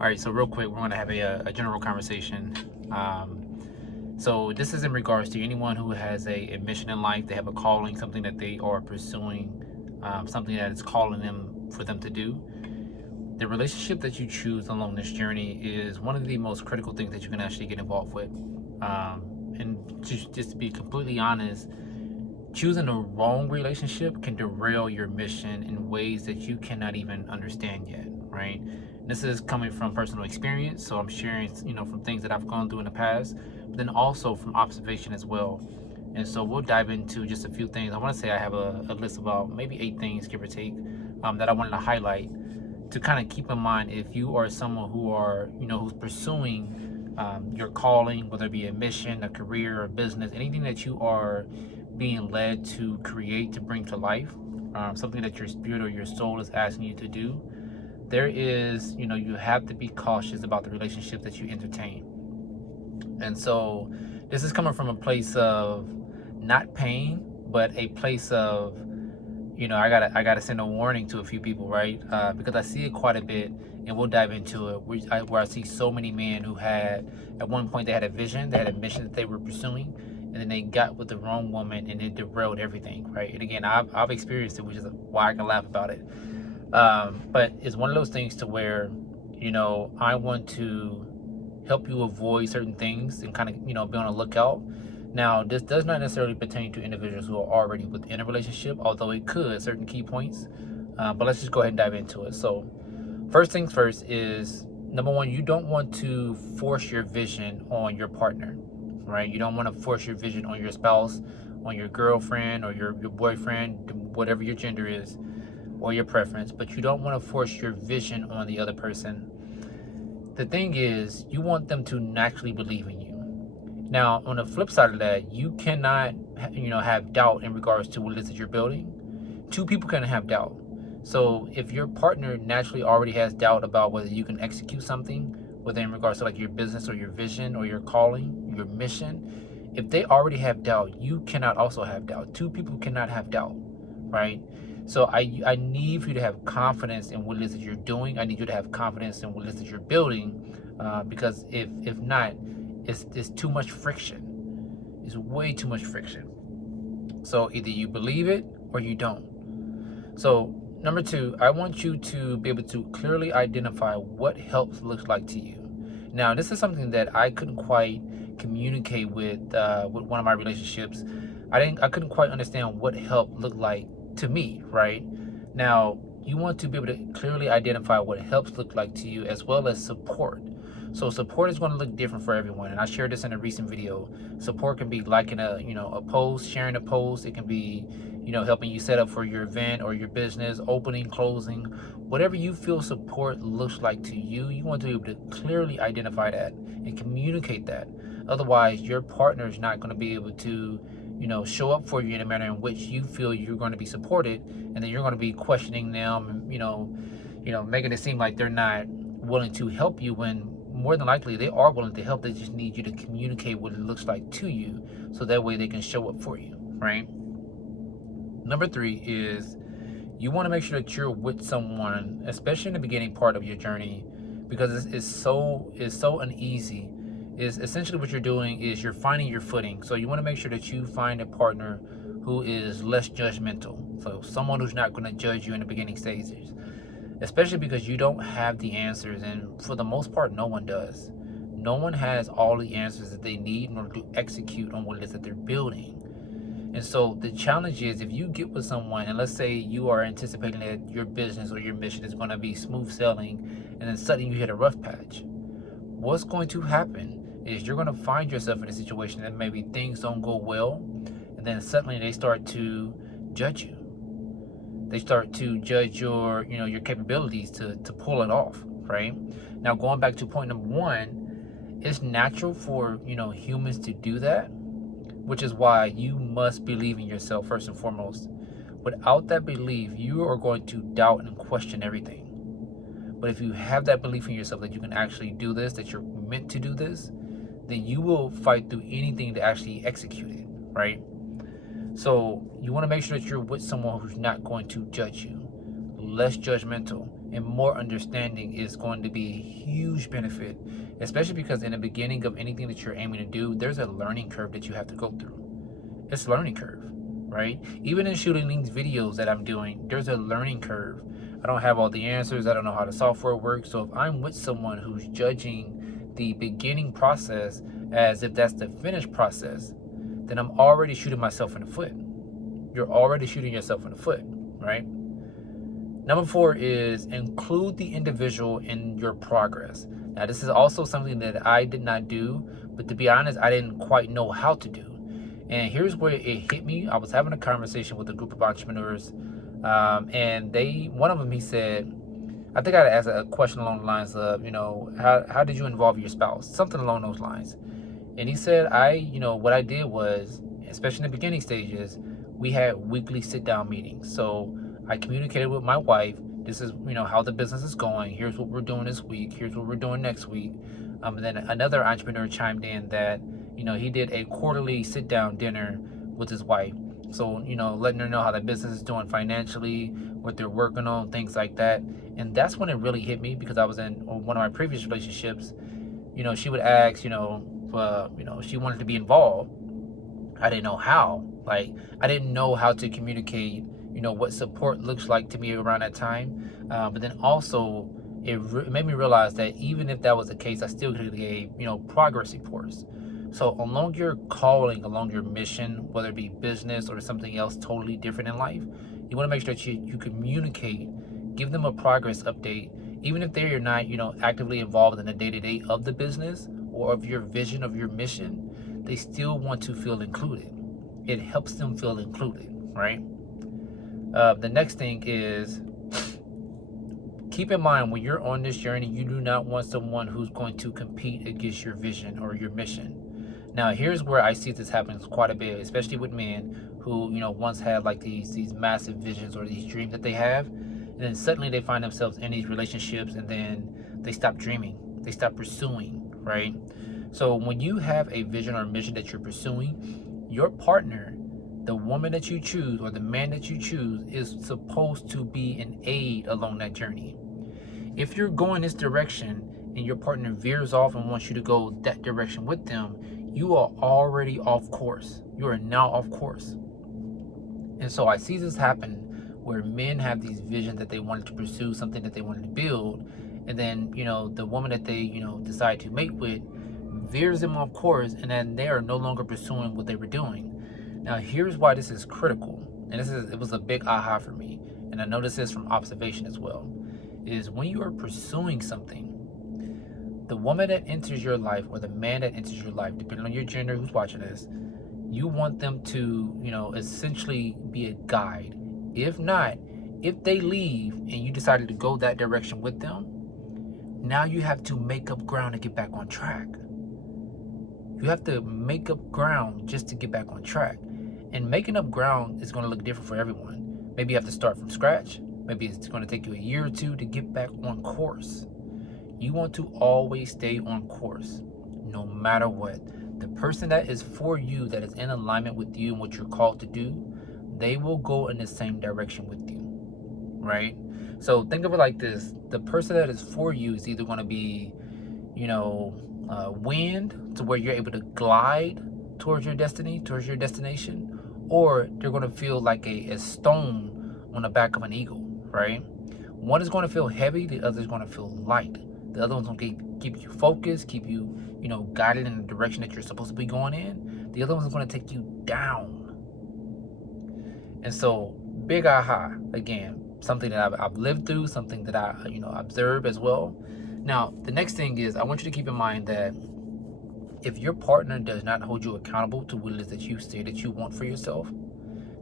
All right, so real quick, we're going to have a general conversation. So this is in regards to anyone who has a mission in life. They have a calling, something that they are pursuing, something that is calling them for them to do. The relationship that you choose along this journey is one of the most critical things that you can actually get involved with. And just to be completely honest, choosing the wrong relationship can derail your mission in ways that you cannot even understand yet, right? This is coming from personal experience, so I'm sharing, from things that I've gone through in the past, but then also from observation as well. And so we'll dive into just a few things. I want to say I have a list of about maybe 8 things, give or take, that I wanted to highlight to kind of keep in mind if you are someone who's pursuing your calling, whether it be a mission, a career, a business, anything that you are being led to create, to bring to life, something that your spirit or your soul is asking you to do. There is, you have to be cautious about the relationship that you entertain. And so this is coming from a place of not pain, but a place of, I gotta send a warning to a few people, right? Because I see it quite a bit, and we'll dive into it. Where I see so many men who had, at one point, they had a vision, they had a mission that they were pursuing, and then they got with the wrong woman, and it derailed everything, right? And again, I've experienced it, which is why I can laugh about it. But it's one of those things to where, I want to help you avoid certain things and kind of, be on a lookout. Now, this does not necessarily pertain to individuals who are already within a relationship, although it could, certain key points. But let's just go ahead and dive into it. So, first things first is number one, you don't want to force your vision on your partner, right? You don't want to force your vision on your spouse, on your girlfriend, or your boyfriend, whatever your gender is, or your preference, but you don't want to force your vision on the other person. The thing is, you want them to naturally believe in you. Now, on the flip side of that, you cannot, have doubt in regards to what it is that you're building. Two people can have doubt. So if your partner naturally already has doubt about whether you can execute something, whether in regards to like your business or your vision or your calling, your mission, if they already have doubt, you cannot also have doubt. Two people cannot have doubt, right? So I need for you to have confidence in what it is that you're doing. I need you to have confidence in what it is that you're building, because if not, it's too much friction. It's way too much friction. So either you believe it or you don't. So number two, I want you to be able to clearly identify what help looks like to you. Now, this is something that I couldn't quite communicate with one of my relationships. I couldn't quite understand what help looked like to me, right? Now, you want to be able to clearly identify what helps look like to you, as well as support. So support is going to look different for everyone, and I shared this in a recent video. Support can be liking a post, sharing a post. It can be, helping you set up for your event or your business, opening, closing, whatever you feel support looks like to you. You want to be able to clearly identify that and communicate that. Otherwise, your partner is not going to be able to, show up for you in a manner in which you feel you're going to be supported, and then you're going to be questioning them, and, making it seem like they're not willing to help you, when more than likely they are willing to help. They just need you to communicate what it looks like to you, so that way they can show up for you, right? Number three is you want to make sure that you're with someone, especially in the beginning part of your journey, because it's so uneasy. Is essentially what you're doing is you're finding your footing. So you want to make sure that you find a partner who is less judgmental. So someone who's not going to judge you in the beginning stages, especially because you don't have the answers, and for the most part, no one does. No one has all the answers that they need in order to execute on what it is that they're building. And so the challenge is, if you get with someone, and let's say you are anticipating that your business or your mission is going to be smooth sailing, and then suddenly you hit a rough patch, what's going to happen is you're going to find yourself in a situation that maybe things don't go well, and then suddenly they start to judge you. They start to judge your capabilities to pull it off, right? Now, going back to point number one, it's natural for humans to do that, which is why you must believe in yourself first and foremost. Without that belief, you are going to doubt and question everything. But if you have that belief in yourself that you can actually do this, that you're meant to do this, then you will fight through anything to actually execute it, right? So you want to make sure that you're with someone who's not going to judge you. less judgmental, and more understanding is going to be a huge benefit, especially because in the beginning of anything that you're aiming to do, there's a learning curve that you have to go through. It's a learning curve, right? Even in shooting these videos that I'm doing, there's a learning curve. I don't have all the answers. I don't know how the software works. So if I'm with someone who's judging the beginning process as if that's the finished process, then I'm already shooting myself in the foot. You're already shooting yourself in the foot, right? Number 4 is include the individual in your progress. Now, this is also something that I did not do, but to be honest, I didn't quite know how to do. And here's where it hit me. I was having a conversation with a group of entrepreneurs, and one of them, he said, I think I had asked a question along the lines of, how did you involve your spouse? Something along those lines. And he said, what I did was, especially in the beginning stages, we had weekly sit-down meetings. So I communicated with my wife. This is, how the business is going. Here's what we're doing this week. Here's what we're doing next week. And then another entrepreneur chimed in that, he did a quarterly sit-down dinner with his wife. So, letting her know how the business is doing financially, what they're working on, things like that. And that's when it really hit me, because I was in one of my previous relationships. She would ask, she wanted to be involved. I didn't know how. Like, I didn't know how to communicate, what support looks like to me around that time. But then also, it made me realize that even if that was the case, I still could give, progress reports. So along your calling, along your mission, whether it be business or something else totally different in life, you want to make sure that you communicate, give them a progress update, even if they're not, actively involved in the day-to-day of the business or of your vision, of your mission, they still want to feel included. It helps them feel included, right? The next thing is, keep in mind, when you're on this journey, you do not want someone who's going to compete against your vision or your mission. Now, here's where I see this happens quite a bit, especially with men who, once had like these massive visions or these dreams that they have, and then suddenly they find themselves in these relationships, and then they stop dreaming, they stop pursuing, right? So when you have a vision or mission that you're pursuing, your partner, the woman that you choose or the man that you choose, is supposed to be an aid along that journey. If you're going this direction and your partner veers off and wants you to go that direction with them, you are already off course. You are now off course. And so I see this happen where men have these visions that they wanted to pursue, something that they wanted to build, and then, the woman that they, decide to mate with veers them off course, and then they are no longer pursuing what they were doing. Now, here's why this is critical, and it was a big aha for me, and I know this is from observation as well, is when you are pursuing something, the woman that enters your life or the man that enters your life, depending on your gender who's watching this, you want them to, essentially be a guide. If not, if they leave and you decided to go that direction with them, now you have to make up ground to get back on track. You have to make up ground just to get back on track. And making up ground is going to look different for everyone. Maybe you have to start from scratch. Maybe it's going to take you a year or two to get back on course. You want to always stay on course, no matter what. The person that is for you, that is in alignment with you and what you're called to do, they will go in the same direction with you, right? So think of it like this. The person that is for you is either going to be, wind, to where you're able to glide towards your destiny, towards your destination, or they're going to feel like a stone on the back of an eagle, right? One is going to feel heavy, the other is going to feel light. The other one's going to keep you focused, keep you, guided in the direction that you're supposed to be going in. The other one's going to take you down. And so, big aha, again, something that I've lived through, something that I, observe as well. Now, the next thing is, I want you to keep in mind that if your partner does not hold you accountable to what it is that you say that you want for yourself,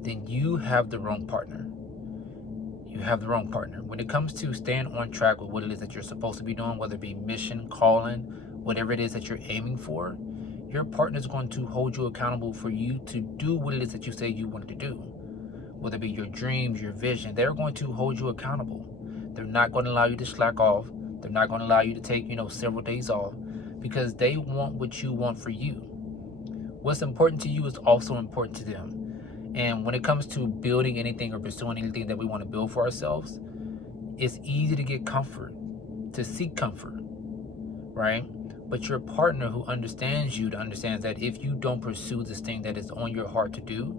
then you have the wrong partner. You have the wrong partner. When it comes to staying on track with what it is that you're supposed to be doing, whether it be mission, calling, whatever it is that you're aiming for, your partner is going to hold you accountable for you to do what it is that you say you want to do. Whether it be your dreams, your vision, they're going to hold you accountable. They're not going to allow you to slack off. They're not going to allow you to take, several days off, because they want what you want for you. What's important to you is also important to them. And when it comes to building anything or pursuing anything that we want to build for ourselves, It's easy to get comfort, to seek comfort, right? But your partner who understands you, to understands that if you don't pursue this thing that is on your heart to do,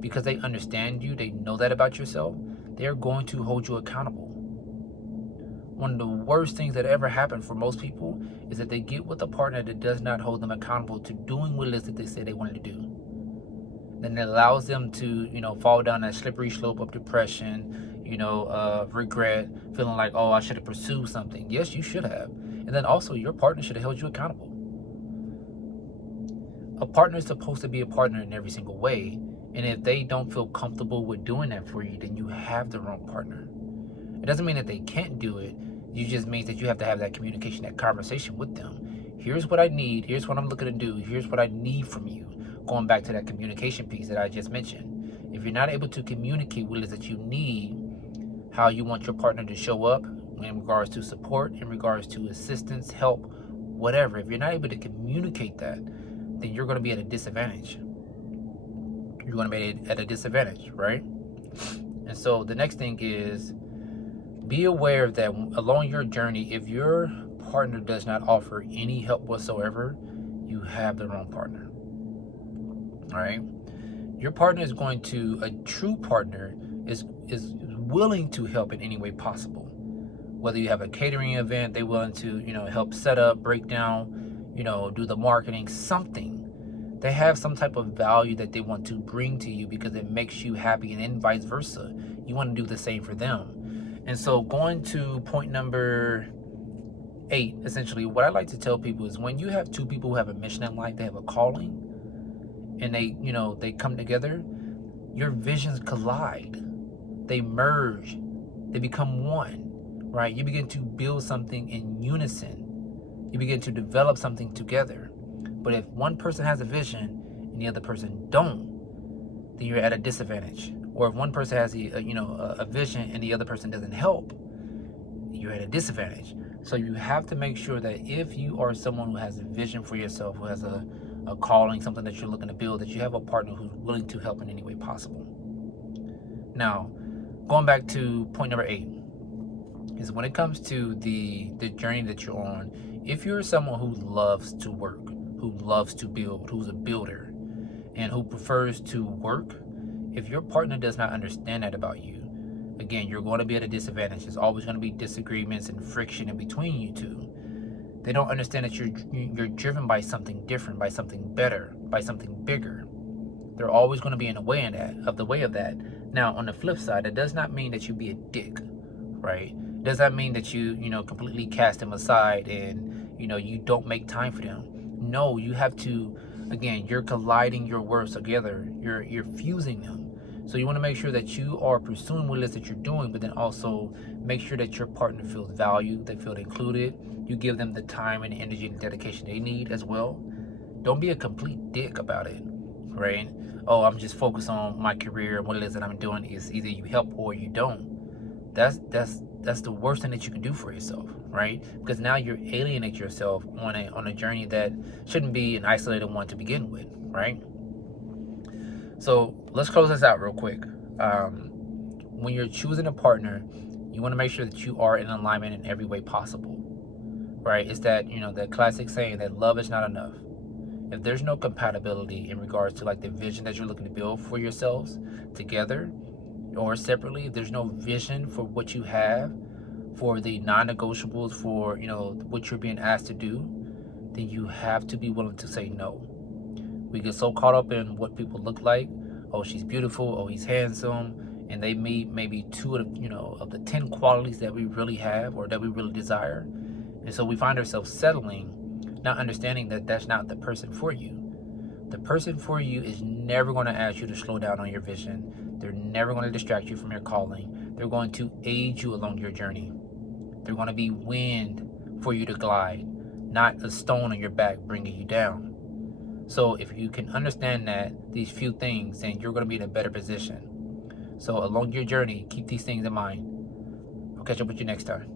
because they understand you, they know that about yourself, they're going to hold you accountable. One of the worst things that ever happened for most people is that they get with a partner that does not hold them accountable to doing what it is that they say they wanted to do. Then it allows them to, fall down that slippery slope of depression, regret, feeling like, oh, I should have pursued something. Yes, you should have. And then also your partner should have held you accountable. A partner is supposed to be a partner in every single way. And if they don't feel comfortable with doing that for you, then you have the wrong partner. It doesn't mean that they can't do it. It just means that you have to have that communication, that conversation with them. Here's what I need. Here's what I'm looking to do. Here's what I need from you. Going back to that communication piece that I just mentioned. If you're not able to communicate what it is that you need, how you want your partner to show up in regards to support, in regards to assistance, help, whatever. If you're not able to communicate that, then you're going to be at a disadvantage. You're going to be at a disadvantage, right? And so the next thing is, be aware that along your journey, if your partner does not offer any help whatsoever, you have the wrong partner. All right? Your partner is going to, a true partner is willing to help in any way possible. Whether you have a catering event, they're willing to, help set up, break down, do the marketing, something. They have some type of value that they want to bring to you because it makes you happy, and then vice versa. You want to do the same for them. And so going to point number 8, essentially, what I like to tell people is when you have two people who have a mission in life, they have a calling, and they come together, your visions collide. They merge. They become one, right? You begin to build something in unison. You begin to develop something together. But if one person has a vision and the other person don't, then you're at a disadvantage. Or if one person has a vision and the other person doesn't help, you're at a disadvantage. So you have to make sure that if you are someone who has a vision for yourself, who has a calling, something that you're looking to build, that you have a partner who's willing to help in any way possible. Now, going back to point number 8, is when it comes to the journey that you're on, if you're someone who loves to work, who loves to build, who's a builder, and who prefers to work, if your partner does not understand that about you, again, you're going to be at a disadvantage. There's always going to be disagreements and friction in between you two. They don't understand that you're driven by something different, by something better, by something bigger. They're always going to be in the way of that. Now, on the flip side, that does not mean that you be a dick, right? It does not mean that you completely cast them aside and you don't make time for them. No, you have to. Again, you're colliding your words together. You're fusing them. So you want to make sure that you are pursuing what it is that you're doing, but then also make sure that your partner feels valued, they feel included. You give them the time and energy and dedication they need as well. Don't be a complete dick about it, right? Oh, I'm just focused on my career. What it is that I'm doing is either you help or you don't. That's the worst thing that you can do for yourself, right? Because now you're alienate yourself on a journey that shouldn't be an isolated one to begin with, right? So let's close this out real quick. When you're choosing a partner, you want to make sure that you are in alignment in every way possible, right? It's that, that classic saying that love is not enough. If there's no compatibility in regards to like the vision that you're looking to build for yourselves together or separately, if there's no vision for what you have, for the non-negotiables, for, what you're being asked to do, then you have to be willing to say no. We get so caught up in what people look like. Oh, she's beautiful. Oh, he's handsome. And they meet maybe 2 of the 10 qualities that we really have or that we really desire. And so we find ourselves settling, not understanding that that's not the person for you. The person for you is never going to ask you to slow down on your vision. They're never going to distract you from your calling. They're going to aid you along your journey. They're going to be wind for you to glide, not a stone on your back bringing you down. So if you can understand these few things, then you're going to be in a better position. So along your journey, keep these things in mind. I'll catch up with you next time.